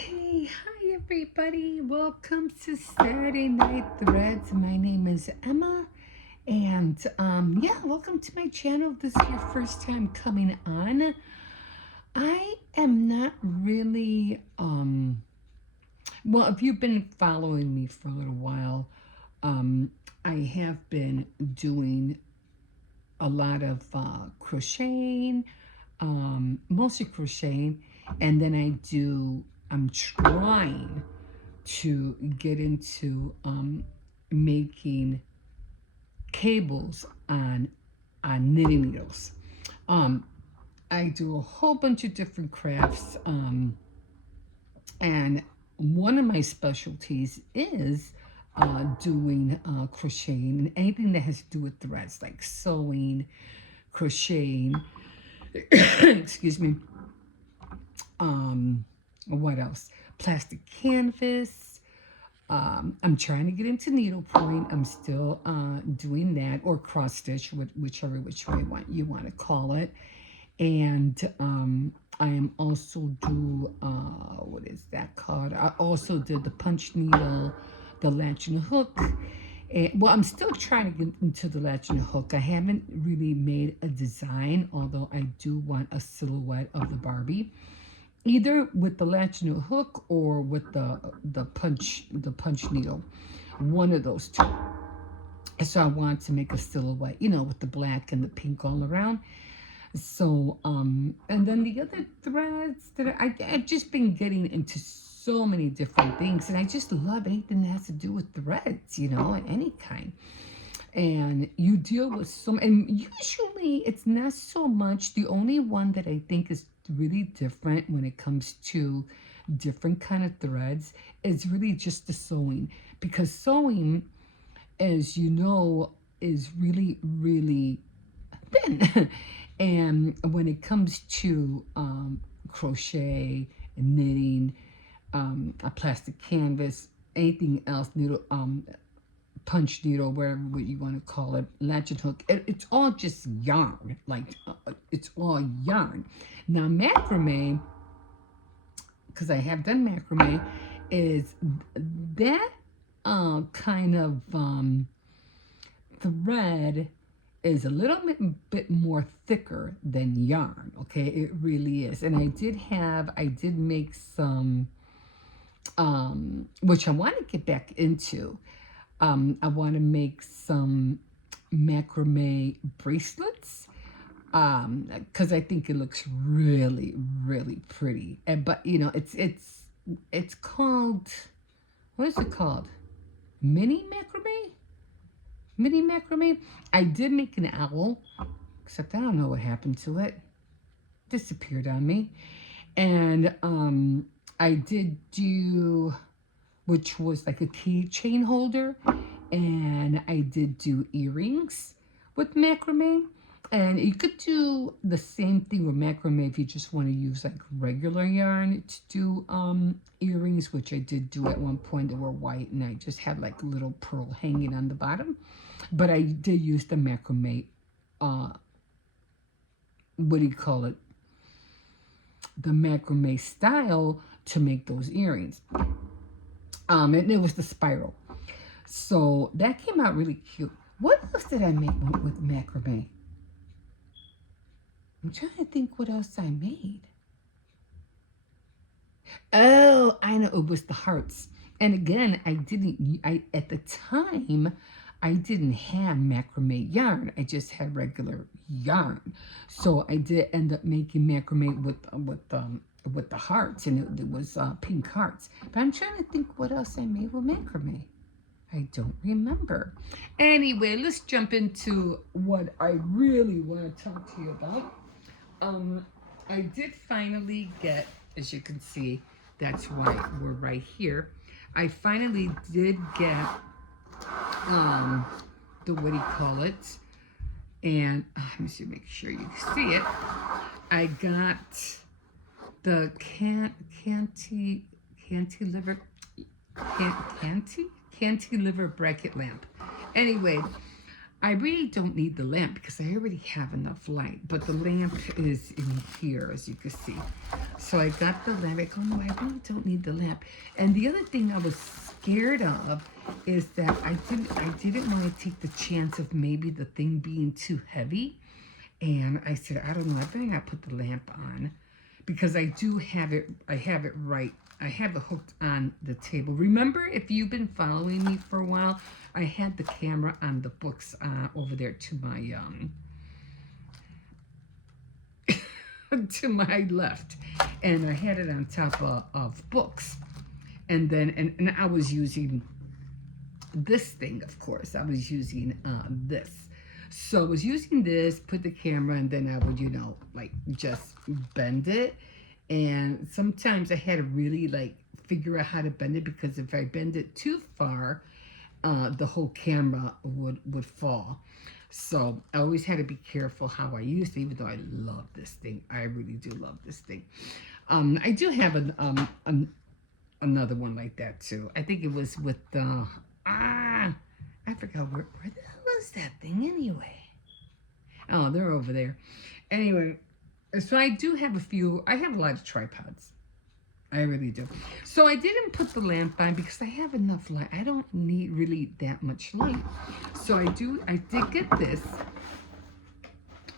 Okay, hi everybody. Welcome to Saturday Night Threads. My name is Emma, and yeah, welcome to my channel. If this is your first time coming on. I am not really well, if you've been following me for a little while, I have been doing a lot of crocheting, mostly crocheting, and then I'm trying to get into making cables on knitting needles. Um, I do a whole bunch of different crafts, and one of my specialties is doing crocheting and anything that has to do with threads, like sewing, crocheting. Excuse me. Um, what else? Plastic canvas. I'm trying to get into needlepoint. I'm still doing that, or cross stitch, whichever which way you want to call it. And I am also do what is that called? I also did the punch needle, the latch and hook. And, well, I'm still trying to get into the latch and hook. I haven't really made a design, although I do want a silhouette of the Barbie, either with the latch and hook or with the punch needle, one of those two. So I want to make a silhouette, with the black and the pink all around. So and then the other threads that I've just been getting into so many different things, and I just love anything that has to do with threads, any kind. And you deal with some, and usually it's not so much. The only one that I think is really different when it comes to different kind of threads is really just the sewing, because sewing, as you know, is really really thin. And when it comes to crochet and knitting, a plastic canvas, anything else, needle, punch needle, whatever you want to call it, latch and hook, it's all just yarn. Like it's all yarn. Now macrame, because I have done macrame, is that kind of thread is a little bit more thicker than yarn. Okay, it really is. And I did make some, which I want to get back into. I want to make some macrame bracelets, because I think it looks really really pretty. And but it's called, what is it called? Mini macrame. Mini macrame. I did make an owl, except I don't know what happened to it. Disappeared on me. And I did do, which was like a keychain holder, and I did do earrings with macrame. And you could do the same thing with macrame if you just want to use like regular yarn to do earrings, which I did do at one point. They were white, and I just had like a little pearl hanging on the bottom. But I did use the macrame, what do you call it? The macrame style to make those earrings. And it was the spiral. So that came out really cute. What else did I make with macrame? I'm trying to think what else I made. Oh, I know, it was the hearts. And again, at the time, I didn't have macrame yarn. I just had regular yarn. So I did end up making macrame with the hearts, and it was pink hearts. But I'm trying to think what else I made with macrame. I don't remember. Anyway, let's jump into what I really want to talk to you about. I did finally get, as you can see, that's why we're right here. I finally did get the, what do you call it? And let me see, make sure you see it. I got the cantilever bracket lamp. Anyway, I really don't need the lamp because I already have enough light, but the lamp is in here, as you can see. So I got the lamp. I go, no, I really don't need the lamp. And the other thing I was scared of is that I didn't want to take the chance of maybe the thing being too heavy. And I said, I don't know, I better not put the lamp on because I do have it, I have it right. I have it hooked on the table. Remember, if you've been following me for a while, I had the camera on the books over there to my to my left, and I had it on top of books, and then and I was using this thing, of course. I was using this. So I was using this, put the camera, and then I would, you know, like just bend it. And sometimes I had to really like figure out how to bend it because if I bend it too far, the whole camera would fall. So I always had to be careful how I used it, even though I love this thing. I really do love this thing. I do have another one like that too. I think it was with I forgot where the hell is that thing anyway? Oh, they're over there. Anyway, so I do have a few. I have a lot of tripods. I really do. So I didn't put the lamp on because I have enough light. I don't need really that much light. So I did get this.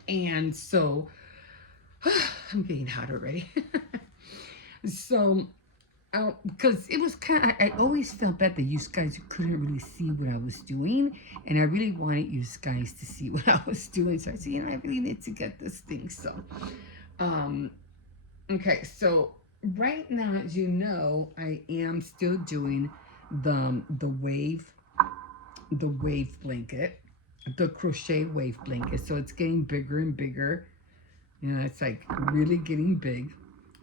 And so I'm getting hot already. So because it was kind of, I always felt bad that you guys couldn't really see what I was doing, and I really wanted you guys to see what I was doing. So I said, you know, I really need to get this thing. So, okay, so right now, as you know, I am still doing the wave blanket, the crochet wave blanket. So it's getting bigger and bigger. You know, it's like really getting big.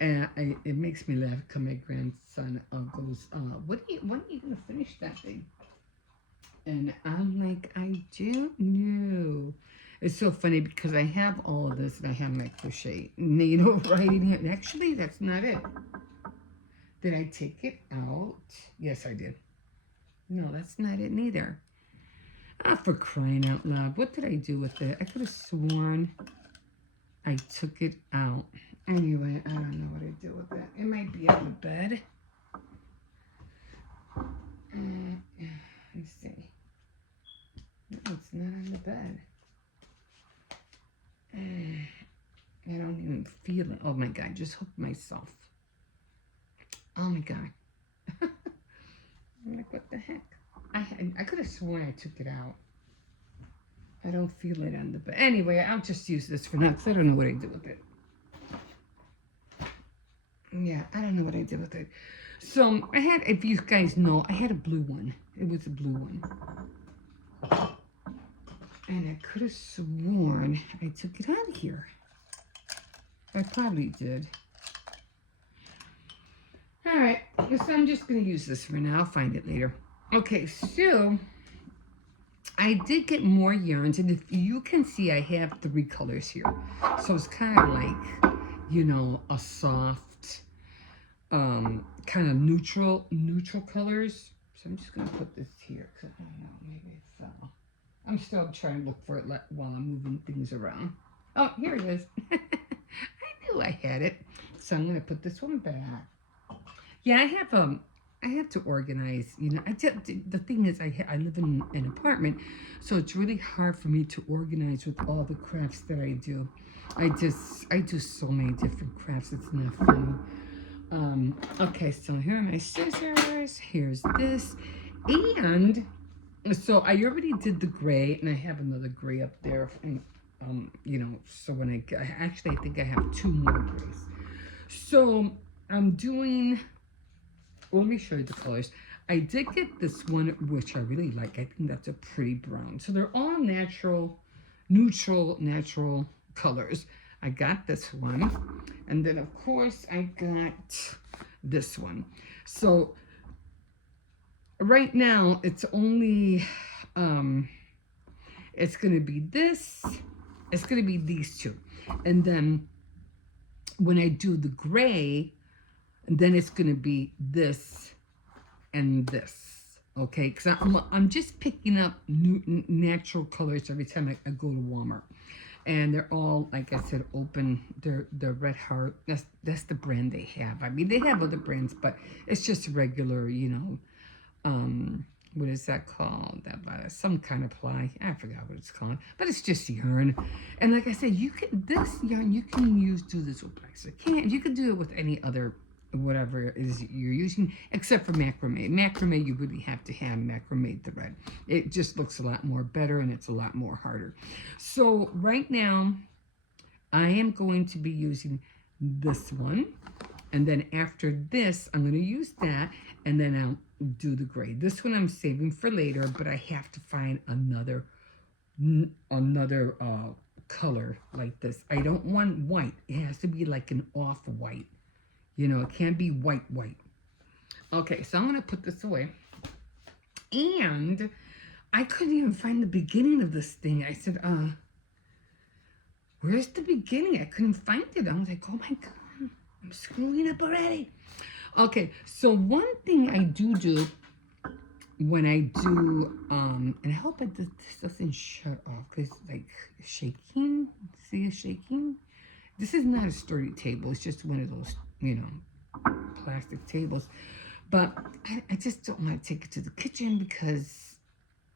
And it makes me laugh because my grandson goes, when are you going to finish that thing? And I'm like, I don't know. It's so funny because I have all of this and I have my crochet needle right in here. And actually, that's not it. Did I take it out? Yes, I did. No, that's not it neither. For crying out loud. What did I do with it? I could have sworn I took it out. Anyway, I don't know what I do with that. It might be on the bed. Let's see. No, it's not on the bed. I don't even feel it. Oh my God, I just hooked myself. Oh my God. I'm like, what the heck? I could have sworn I took it out. I don't feel it on the bed. Anyway, I'll just use this for now because I don't know what I do with it. Yeah, I don't know what I did with it. So I had, if you guys know, I had a blue one. It was a blue one. And I could have sworn I took it out of here. I probably did. All right, so I'm just going to use this for now. I'll find it later. Okay, so I did get more yarns. And if you can see, I have 3 colors here. So it's kind of like, you know, a soft, kind of neutral colors. So I'm just gonna put this here because I don't know, maybe it fell. I'm still trying to look for it while I'm moving things around. Oh, here it is. I knew I had it. So I'm gonna put this one back. Yeah, I have to organize. You know, the thing is, I live in an apartment, so it's really hard for me to organize with all the crafts that I do. I do so many different crafts. It's not funny. Okay, so here are my scissors. Here's this. And so I already did the gray, and I have another gray up there. And, you know, so when I think I have 2 more grays. So I'm doing, well, let me show you the colors. I did get this one, which I really like. I think that's a pretty brown. So they're all neutral colors. I got this one, and then of course I got this one. So right now it's only it's gonna be this, it's gonna be these 2, and then when I do the gray, then it's gonna be this and this. Okay, because I'm just picking up new natural colors every time I go to Walmart, and they're all, like I said, open. They're Red Heart. That's the brand they have. I mean, they have other brands, but it's just regular, what is that called? That some kind of ply. I forgot what it's called, but it's just yarn. And like I said, you can this yarn you can use do this with plastic can. You can do it with any other whatever it is you're using, except for macrame. Macrame, you really have to have macrame thread. It just looks a lot more better and it's a lot more harder. So right now, I am going to be using this one. And then after this, I'm going to use that, and then I'll do the gray. This one I'm saving for later, but I have to find another color like this. I don't want white. It has to be like an off-white. It can't be white. Okay, so I'm going to put this away. And I couldn't even find the beginning of this thing. I said, where's the beginning? I couldn't find it. I was like, oh my God, I'm screwing up already. Okay, so one thing I do when I do, and I hope this doesn't shut off because like shaking. See it shaking? This is not a sturdy table. It's just one of those, plastic tables. But I just don't want to take it to the kitchen because,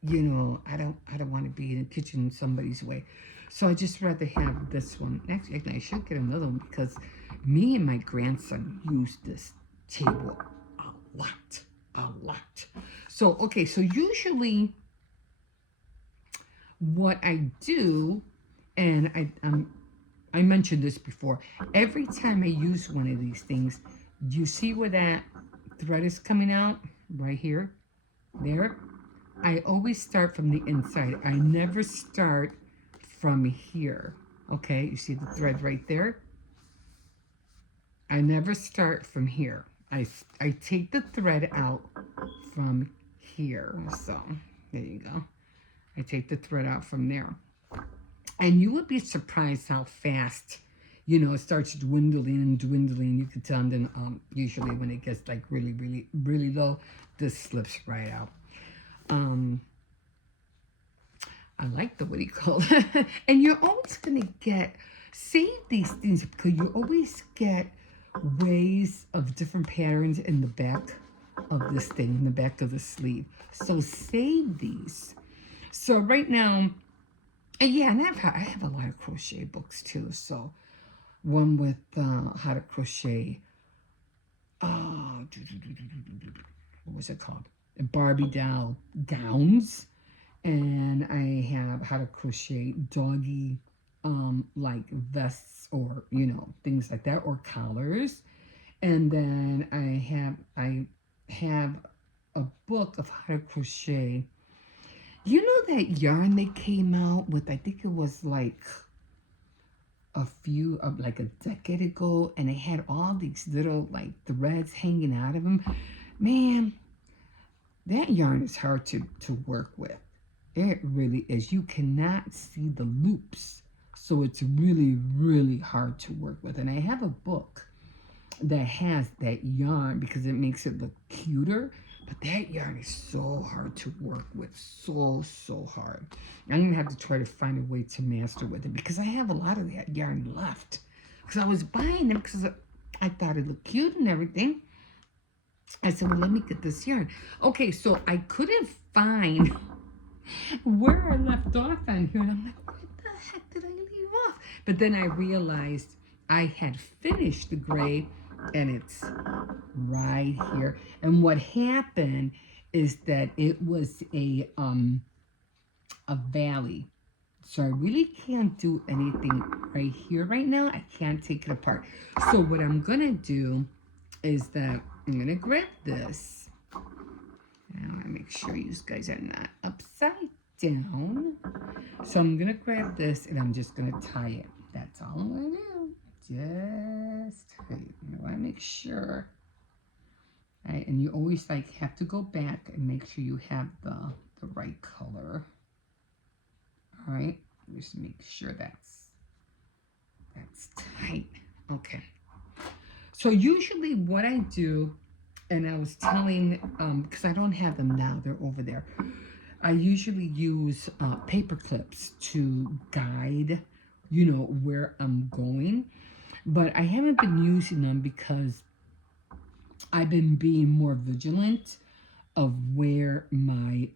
I don't want to be in the kitchen in somebody's way. So I just rather have this one. Actually, I should get another one because me and my grandson use this table a lot. So, okay, so usually what I do, and I mentioned this before, every time I use one of these things, you see where that thread is coming out? Right here, there. I always start from the inside. I never start from here. Okay, you see the thread right there? I never start from here. I take the thread out from here. So, there you go. I take the thread out from there. And you would be surprised how fast, it starts dwindling and dwindling. You can tell, and then usually when it gets like really, really, really low, this slips right out. I like the what do you call it? And you're always gonna save these things because you always get ways of different patterns in the back of this thing, in the back of the sleeve. So save these. So right now, and yeah, and I have a lot of crochet books too. So one with how to crochet. What was it called? Barbie doll gowns. And I have how to crochet doggy like vests or things like that, or collars. And then I have a book of how to crochet. You know that yarn they came out with? I think it was like like a decade ago, and it had all these little like threads hanging out of them. Man, that yarn is hard to work with. It really is. You cannot see the loops. So it's really, really hard to work with. And I have a book that has that yarn because it makes it look cuter. But that yarn is so hard to work with. So hard. I'm going to have to try to find a way to master with it because I have a lot of that yarn left. Because I was buying them because I thought it looked cute and everything. I said, well, let me get this yarn. Okay, so I couldn't find where I left off on here, and I'm like, what the heck did I leave off? But then I realized I had finished the gray, and it's right here. And what happened is that it was a valley, so I really can't do anything right here right now. I can't take it apart. So what I'm gonna do is that I'm gonna grab this. Now I make sure you guys are not upside down. So I'm gonna grab this and I'm just gonna tie it. That's all I'm gonna do. Just tie it. You wanna make sure. Right, and you always like have to go back and make sure you have the right color. All right, just make sure that's tight. Okay. So usually what I do And I was telling, because I don't have them now, they're over there. I usually use paper clips to guide, where I'm going. But I haven't been using them because I've been being more vigilant of where my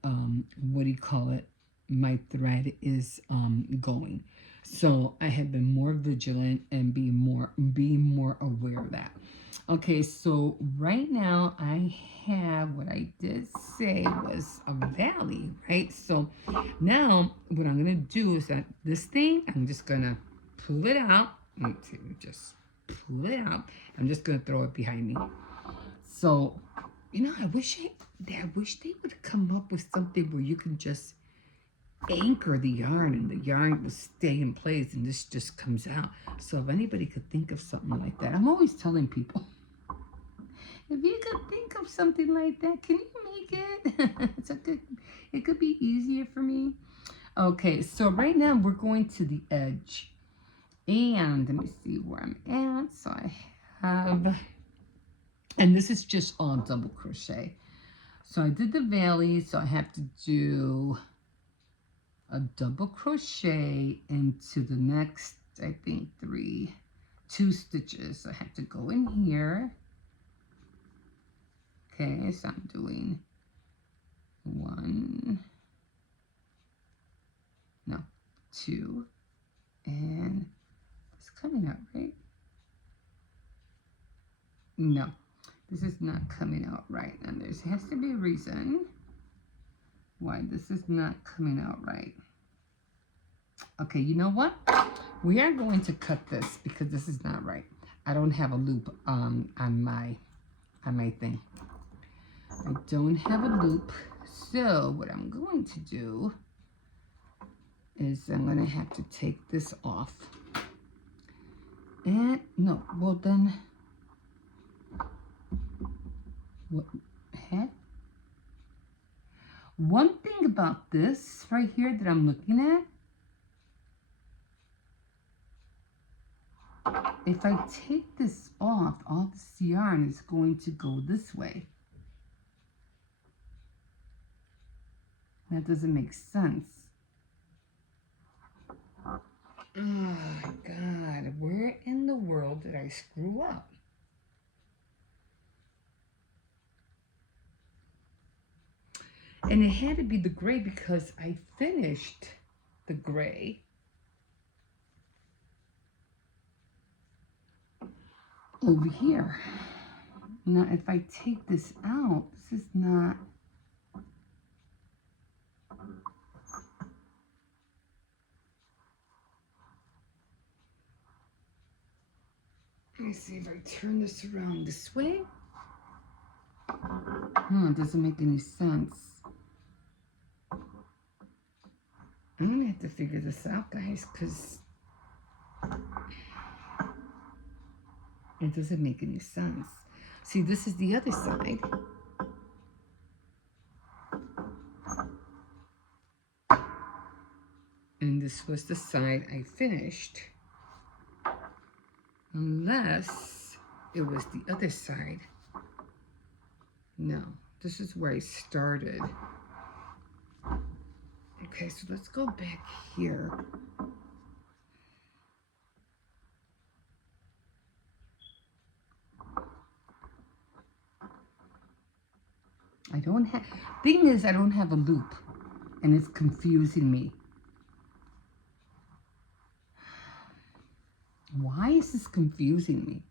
what do you call it, my thread is going. So I have been more vigilant and being more aware of that. Okay, so right now I have what I did say was a valley, right? So now what I'm gonna do is that this thing, I'm just gonna pull it out. Let's see, just pull it out. I'm just gonna throw it behind me. So, I wish they would come up with something where you can just anchor the yarn and the yarn will stay in place and this just comes out. So if anybody could think of something like that, I'm always telling people, if you could think of something like that, can you make it? It could be easier for me. Okay, so right now we're going to the edge. And let me see where I'm at. So I have, and this is just all double crochet. So I did the valley, so I have to do a double crochet into the next, I think, two stitches. So I have to go in here. Okay, so I'm doing two, and it's coming out, right? No, this is not coming out right, and there has to be a reason why this is not coming out right. Okay, you know what? We are going to cut this because this is not right. I don't have a loop on my thing. I don't have a loop, so what I'm going to do is I'm going to have to take this off. And no, well then, what heck? One thing about this right here that I'm looking at, if I take this off, all this yarn is going to go this way. That doesn't make sense. Oh, God, where in the world did I screw up? And it had to be the gray because I finished the gray. Over here. Now, if I take this out, this is not. Let me see if I turn this around this way. It doesn't make any sense. I'm gonna have to figure this out, guys, because it doesn't make any sense. See, this is the other side. And this was the side I finished. Unless it was the other side. No, this is where I started. Okay, so let's go back here. I don't have, thing is I don't have a loop and it's confusing me. Why is this confusing me?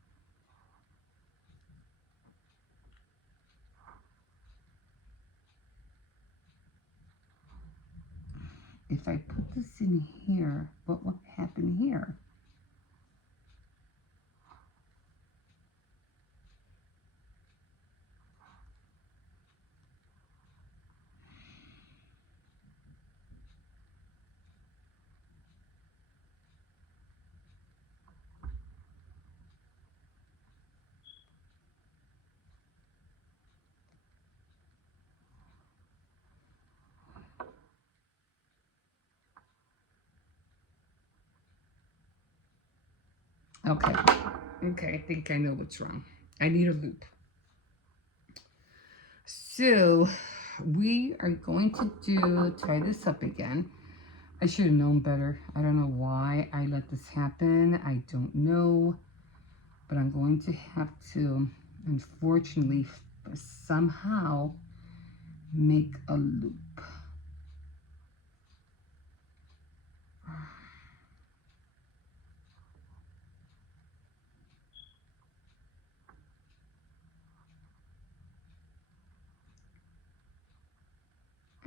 If I put this in here, what will happen here? Okay, I think I know what's wrong. I need a loop. So we are going to try this up again. I should have known better. I don't know why I let this happen. I don't know. But I'm going to have to, unfortunately, somehow make a loop.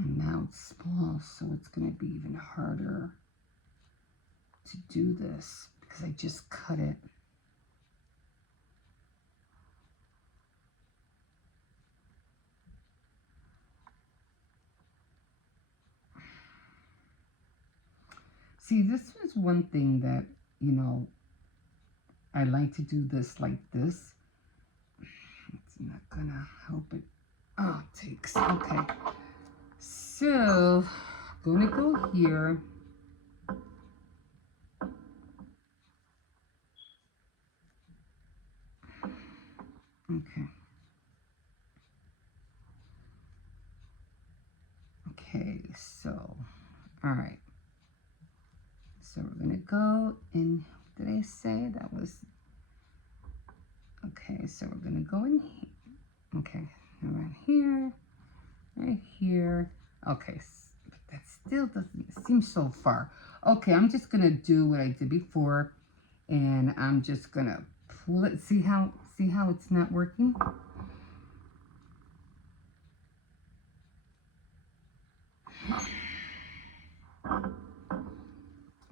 And now it's small, so it's going to be even harder to do this because I just cut it. See, this was one thing that, you know, I like to do this like this. It's not gonna help it. Oh, it takes. Okay. So, gonna go here. Okay. Okay, so, all right. So we're gonna go in, did I say that was, okay, so we're gonna go in here. Okay, right here, right here. Okay, but that still doesn't seem so far. Okay, I'm just gonna do what I did before, and I'm just gonna pull it. See how it's not working?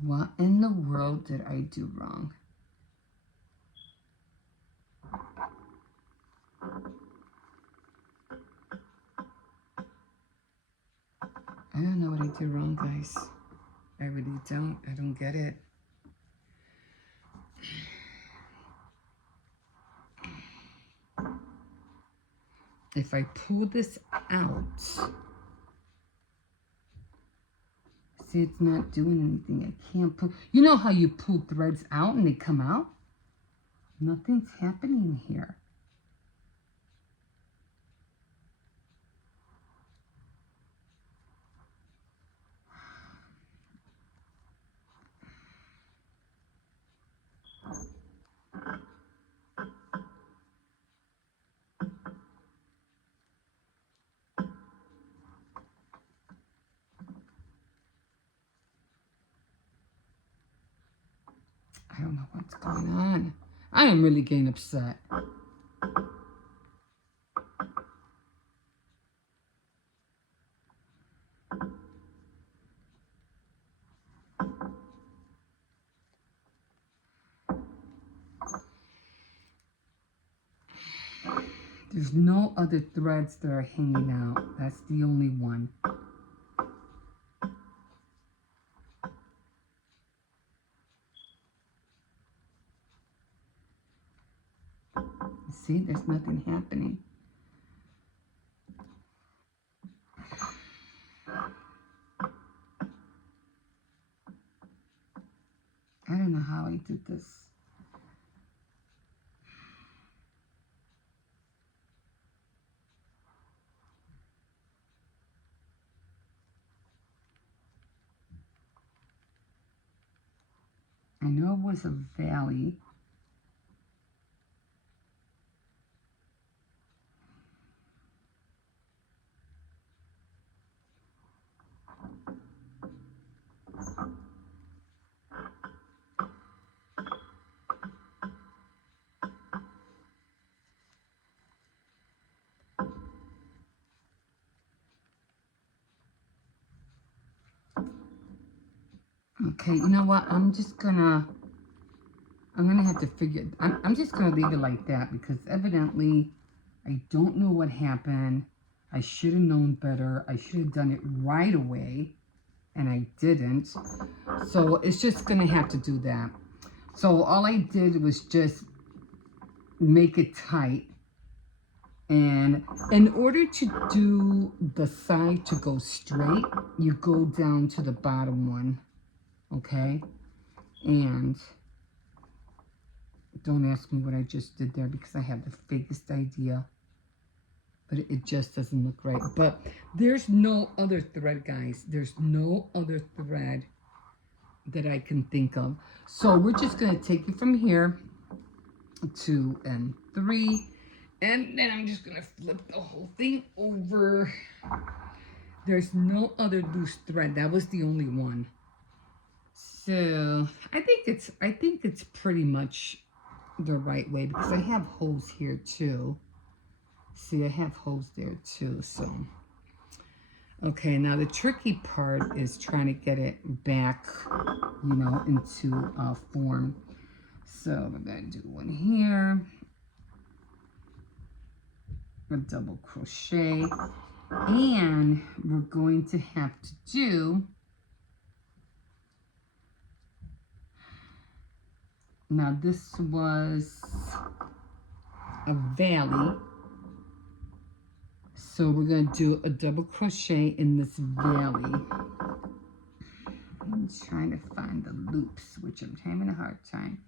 What in the world did I do wrong? I don't know what I did wrong, guys. I really don't. I don't get it. If I pull this out, see, it's not doing anything. I can't pull. You know how you pull threads out and they come out? Nothing's happening here. I don't know what's going on. I am really getting upset. There's no other threads that are hanging out. That's the only one. See, there's nothing happening. I don't know how I did this. I know it was a valley. Okay, you know what? I'm gonna have to figure, I'm just gonna leave it like that because evidently I don't know what happened. I should have known better. I should have done it right away and I didn't. So it's just gonna have to do that. So all I did was just make it tight. And in order to do the side to go straight, you go down to the bottom one, okay? And don't ask me what I just did there because I have the fakest idea. but it just doesn't look right. But there's no other thread, guys. There's no other thread that I can think of. So we're just going to take it from here, 2 and 3, and then I'm just going to flip the whole thing over. There's no other loose thread. That was the only one. So I think it's pretty much the right way, because I have holes here too. See, I have holes there too. So okay, now the tricky part is trying to get it back, you know, into form. So we're going to do one here, a double crochet, and we're going to have to do, now this was a valley, so we're going to do a double crochet in this valley. I'm trying to find the loops, which I'm having a hard time.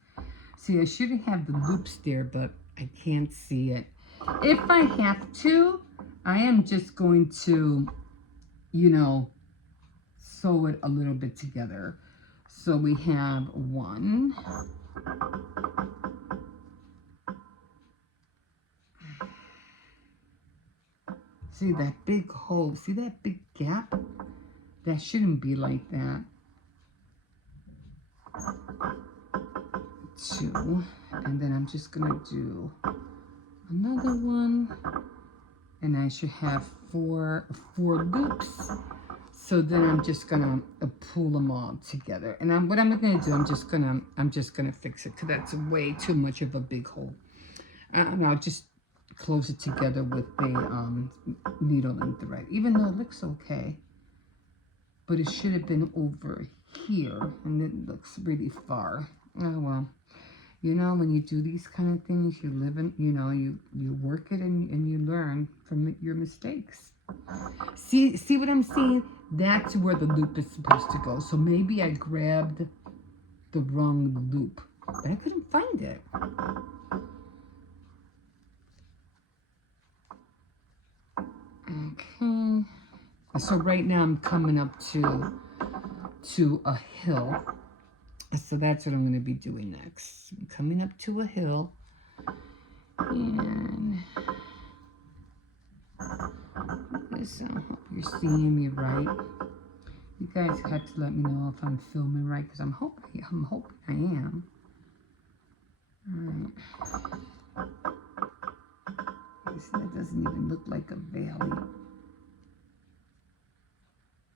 See, I should have the loops there, but I can't see it. If I have to, I am just going to, you know, sew it a little bit together. So we have 1, see that big hole, see that big gap? That shouldn't be like that. 2, and then I'm just gonna do another one, and I should have four loops. So then I'm just gonna pull them all together, and what I'm gonna do, I'm just gonna fix it, because that's way too much of a big hole, and I'll just close it together with a needle and thread, even though it looks okay, but it should have been over here, and it looks really far. Oh well. You know, when you do these kind of things, you live in, you know, you work it, and you learn from your mistakes. See what I'm saying? That's where the loop is supposed to go. So maybe I grabbed the wrong loop, but I couldn't find it. Okay. So right now I'm coming up to a hill. So that's what I'm going to be doing next. I'm coming up to a hill, and I hope you're seeing me right. You guys have to let me know if I'm filming right, because I'm hoping I am. All right. See, that doesn't even look like a valley.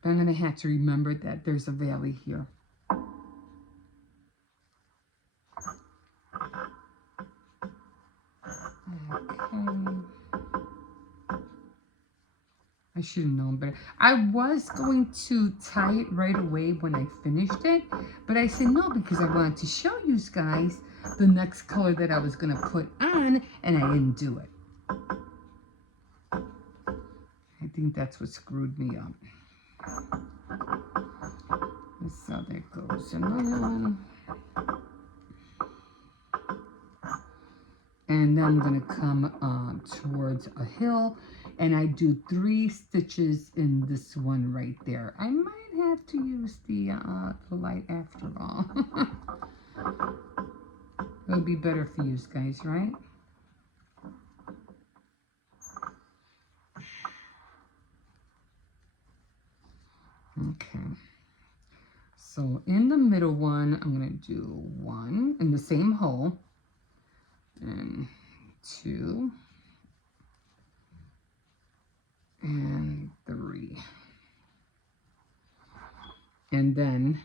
But I'm going to have to remember that there's a valley here. I should have known better. I was going to tie it right away when I finished it, but I said no, because I wanted to show you guys the next color that I was going to put on, and I didn't do it. I think that's what screwed me up. So there goes another one. And then I'm going to come towards a hill, and I do 3 stitches in this one right there. I might have to use the light after all. It'll be better for you guys, right? Okay. So in the middle one, I'm going to do 1 in the same hole, and 2, and 3. And then,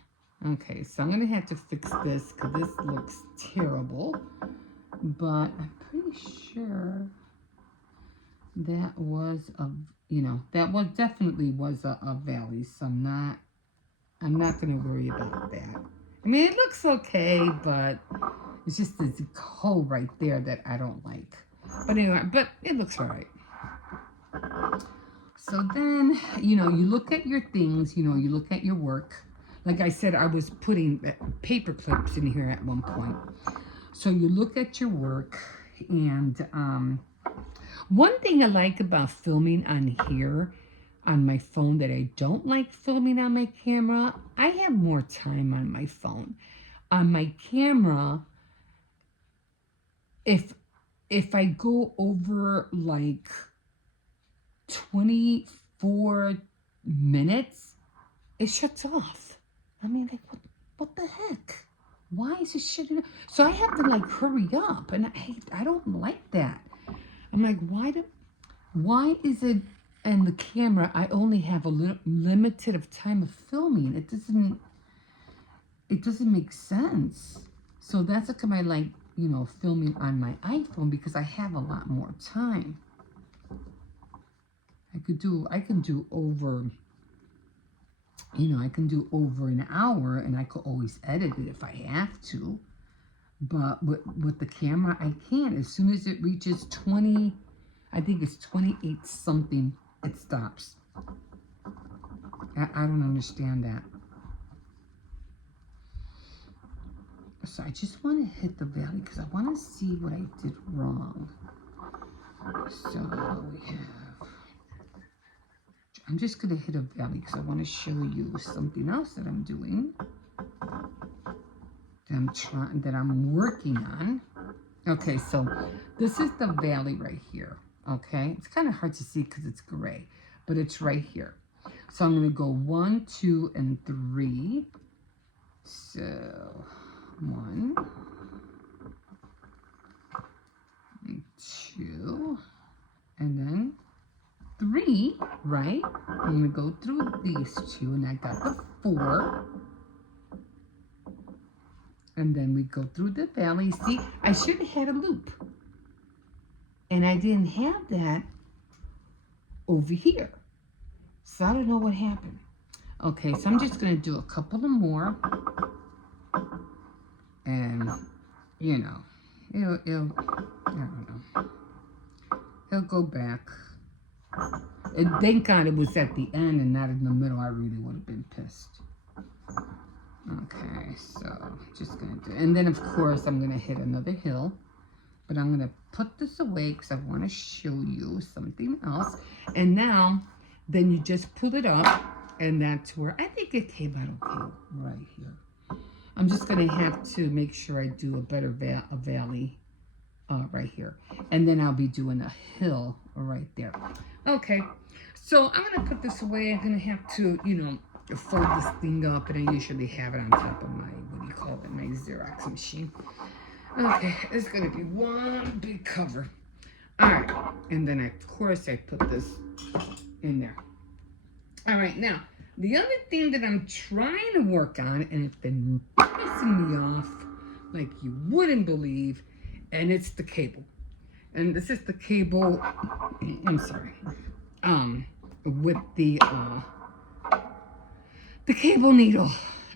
okay, so I'm going to have to fix this, because this looks terrible, but I'm pretty sure that was that definitely was a valley, so I'm not going to worry about that. I mean, it looks okay, but it's just this hole right there that I don't like. But anyway, but it looks all right. So then, you look at your things, you look at your work. Like I said, I was putting paper clips in here at one point. So you look at your work, and One thing I like about filming on here on my phone that I don't like filming on my camera, I have more time on my phone. On my camera, if I go over like 24 minutes, it shuts off. I mean, like, what the heck? Why is it shutting off? So I have to like hurry up, and I don't like that. I'm like, why is it? And the camera, I only have a little limited of time of filming. It doesn't make sense. So that's how come I like, filming on my iPhone, because I have a lot more time. I can do over, I can do over an hour, and I could always edit it if I have to. But with the camera, I can't. As soon as it reaches 20, I think it's 28 something, it stops. I don't understand that. So I just want to hit the valley because I want to see what I did wrong. So we have, I'm just going to hit a valley because I want to show you something else that I'm doing. That I'm working on. Okay, so this is the valley right here. Okay, it's kind of hard to see because it's gray, but it's right here. So I'm going to go 1, 2, and 3. So 1, 2, and then 3, right? I'm going to go through these 2, and I got the 4. And then we go through the valley. See, I should have had a loop. And I didn't have that over here. So I don't know what happened. Okay, so I'm just going to do a couple of more. And, I don't know. It'll go back. And thank God it was at the end and not in the middle. I really would have been pissed. Okay, so just going to do, and then of course I'm going to hit another hill, but I'm going to put this away because I want to show you something else. And now, then you just pull it up, and that's where I think it came out okay, right here. I'm just going to have to make sure I do a better valley right here. And then I'll be doing a hill right there. Okay, so I'm going to put this away. I'm going to have to, fold this thing up, and I usually have it on top of my, my Xerox machine. Okay, it's going to be one big cover. All right, and then of course I put this in there. All right, now, the other thing that I'm trying to work on, and it's been pissing me off like you wouldn't believe, and it's the cable. And this is the cable, I'm sorry, with the cable needle.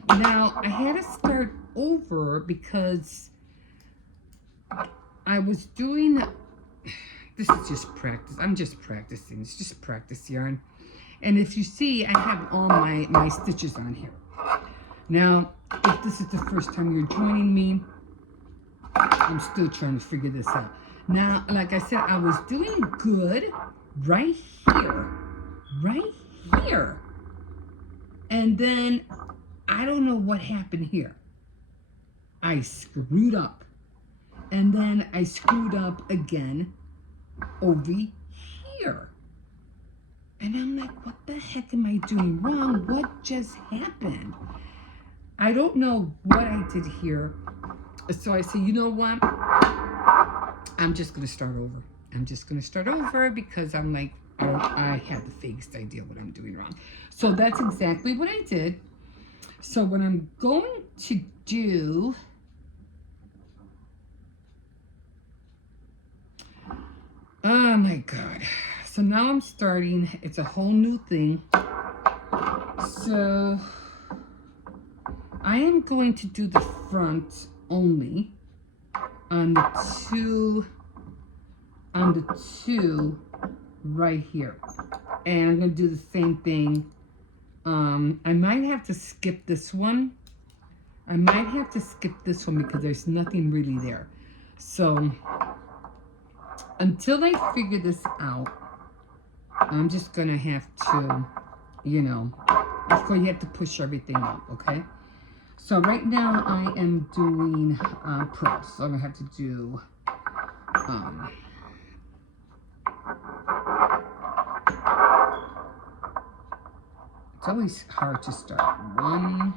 Now, I had to start over because I was doing, this is just practice. I'm just practicing. It's just practice yarn. And if you see, I have all my stitches on here. Now, if this is the first time you're joining me, I'm still trying to figure this out. Now, like I said, I was doing good right here. And then, I don't know what happened here. I screwed up. And then I screwed up again over here. And I'm like, what the heck am I doing wrong? What just happened? I don't know what I did here. So I said, you know what? I'm just going to start over. I'm just going to start over because I'm like, I had the vaguest idea what I'm doing wrong. So that's exactly what I did. So what I'm going to do, oh my God. So now I'm starting, it's a whole new thing. So I am going to do the front only on the two right here. And I'm going to do the same thing. I might have to skip this one. because there's nothing really there. So until I figure this out, I'm just gonna have to, you know, of course you have to push everything up, okay? So right now I am doing pearls. So I'm gonna have to do it's always hard to start. 1,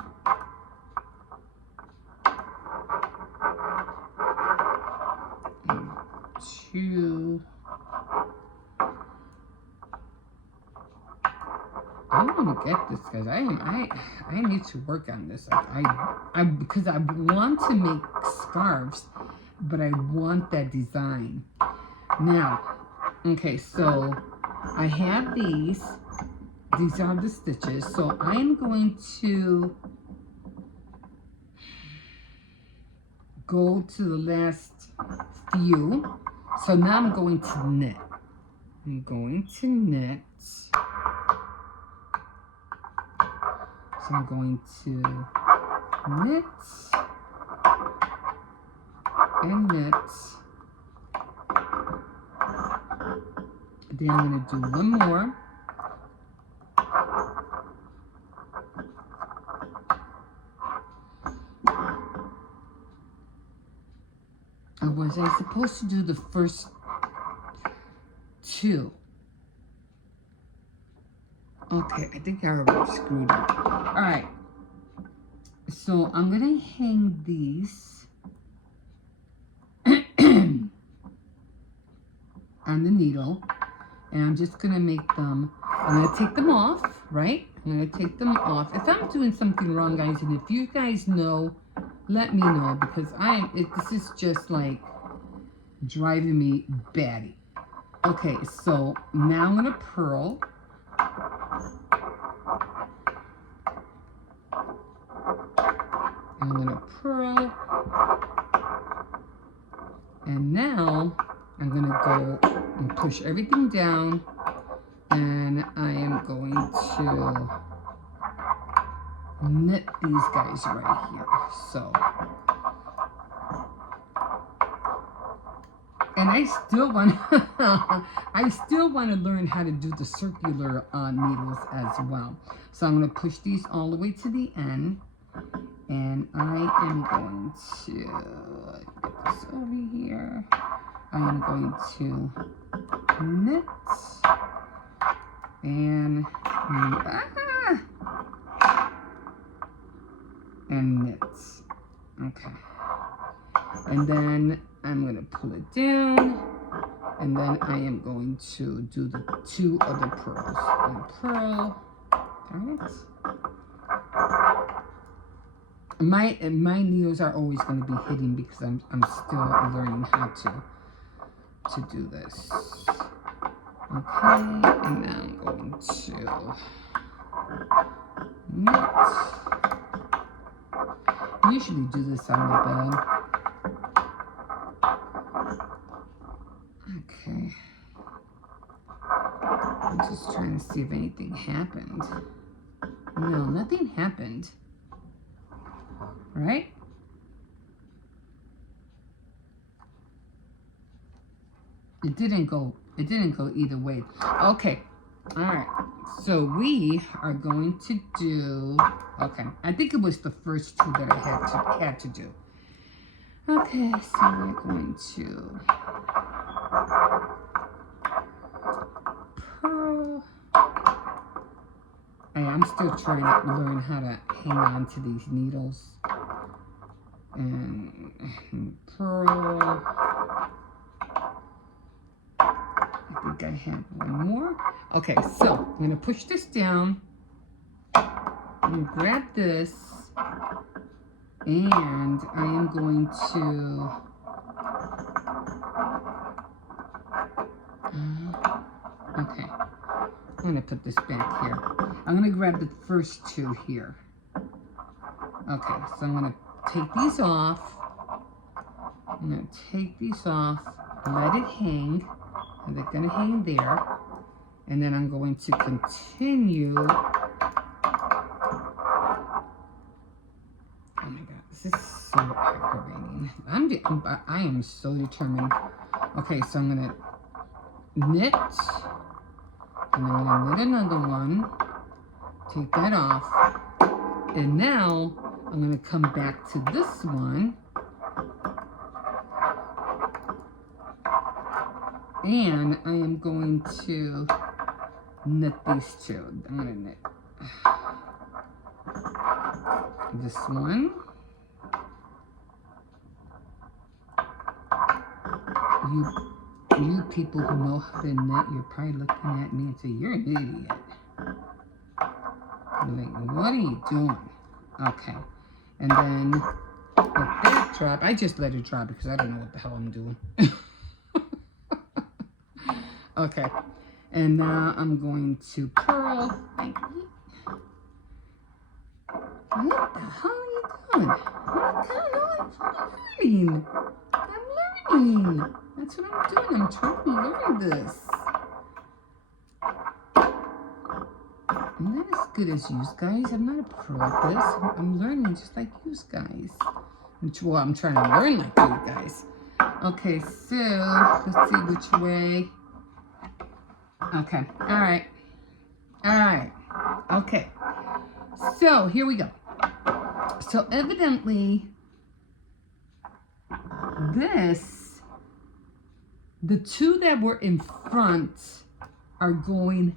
2. I want to get this, guys. I need to work on this. I because I want to make scarves, but I want that design. Now, okay, so I have these. These are the stitches. So I am going to go to the last few. So now I'm going to knit. I'm going to knit. So I'm going to knit and knit. Then I'm going to do one more. Or was I supposed to do the first 2? Okay, I think I already screwed up. All right. So I'm going to hang these on the needle. And I'm just going to make them, I'm going to take them off, right? I'm going to take them off. If I'm doing something wrong, guys, and if you guys know, let me know, because this is just like driving me batty. Okay, so now I'm going to purl. I'm going to purl. And now I'm going to go and push everything down. And I am going to knit these guys right here. So, and I still want to learn how to do the circular needles as well. So I'm going to push these all the way to the end, and I am going to get this over here. I am going to knit and knit. Okay. And then I'm going to pull it down, and then I am going to do the 2 other pearls. And purl. Darn it. My needles are always going to be hidden because I'm still learning how to do this. Okay, and now I'm going to knit. I usually do this on the bed. Okay. I'm just trying to see if anything happened. No, nothing happened. Right? It didn't go either way. Okay. All right. So we are going to do, okay, I think it was the first 2 that I had to do. Okay, so we're going to purl. I'm still trying to learn how to hang on to these needles. And purl. I think I have one more. Okay, so I'm going to push this down. I'm going to grab this. And I am going to okay. I'm going to put this back here. I'm going to grab the first 2 here. Okay, so I'm going to take these off. I'm going to take these off, let it hang. And they're going to hang there. And then I'm going to continue. Oh my God, this is so aggravating. I am so determined. Okay, so I'm going to knit, and I'm going to knit another one, take that off, and now I'm going to come back to this one, and I am going to knit these two. I'm going to knit this one. You people who know how to knit, you're probably looking at me and say, you're an idiot. I'm like, what are you doing? Okay. And then let that drop. I just let it drop because I don't know what the hell I'm doing. Okay. And now I'm going to purl. What the hell are you doing? I'm learning. That's what I'm doing. I'm trying to learn this. I'm not as good as you guys. I'm not a pro at this. I'm learning just like you guys. Well, I'm trying to learn like you guys. Okay, so let's see which way. Okay, all right. Okay, so here we go. So evidently, the two that were in front are going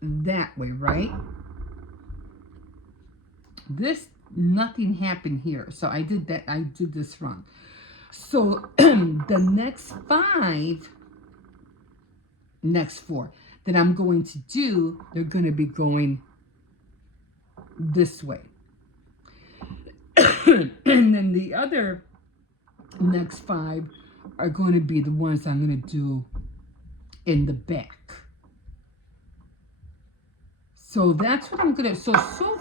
that way, right? Nothing happened here. So I did this wrong. So the next four that I'm going to do, they're going to be going this way. And then the other next 5 are going to be the ones I'm going to do in the back. So that's what I'm going to, so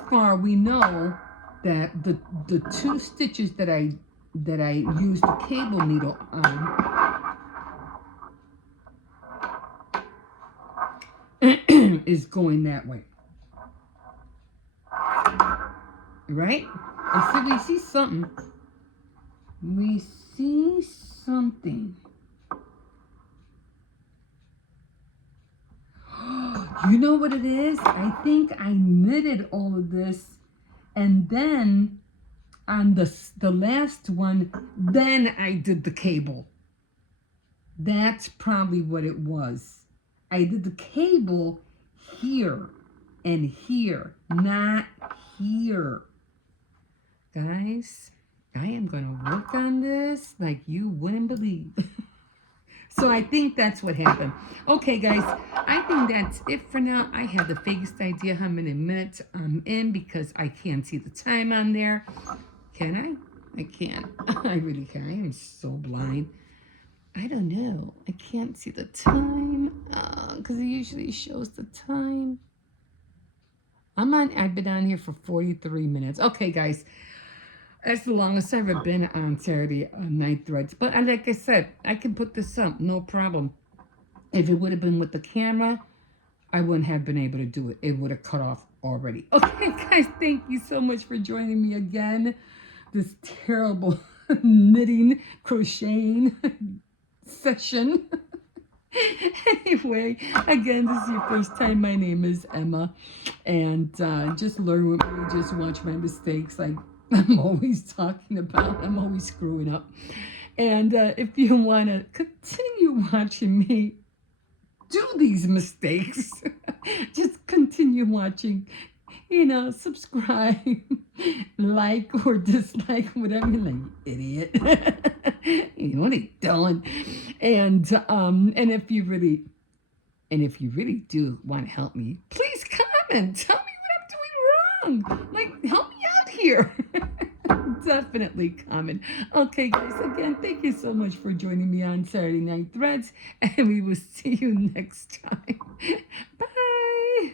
far we know that the 2 stitches that I used the cable needle on is going that way. Right? I said we see something. We see something. You know what it is? I think I knitted all of this, and then on the last one, then I did the cable. That's probably what it was. I did the cable here and here, not here. Guys, I am going to work on this like you wouldn't believe. So I think that's what happened. Okay, guys, I think that's it for now. I have the fakest idea how many minutes I'm in because I can't see the time on there. Can I? I can't. I really can't. I am so blind. I don't know. I can't see the time because it usually shows the time. I've been on here for 43 minutes. Okay, guys. That's the longest I've ever been on Saturday Night Threads. But like I said, I can put this up, no problem. If it would have been with the camera, I wouldn't have been able to do it. It would have cut off already. Okay, guys, thank you so much for joining me again. This terrible knitting, crocheting session. Anyway, again, this is your first time. My name is Emma. And just learn with me. Just watch my mistakes. Like I'm always talking about. I'm always screwing up. And if you want to continue watching me do these mistakes, just continue watching. You know, subscribe, like or dislike, whatever. You're like, idiot. You know what are you doing? And if you really do want to help me, please comment. Tell me what I'm doing wrong. Like, help me out here. Definitely comment. Okay, guys. Again, thank you so much for joining me on Saturday Night Threads, and we will see you next time. Bye.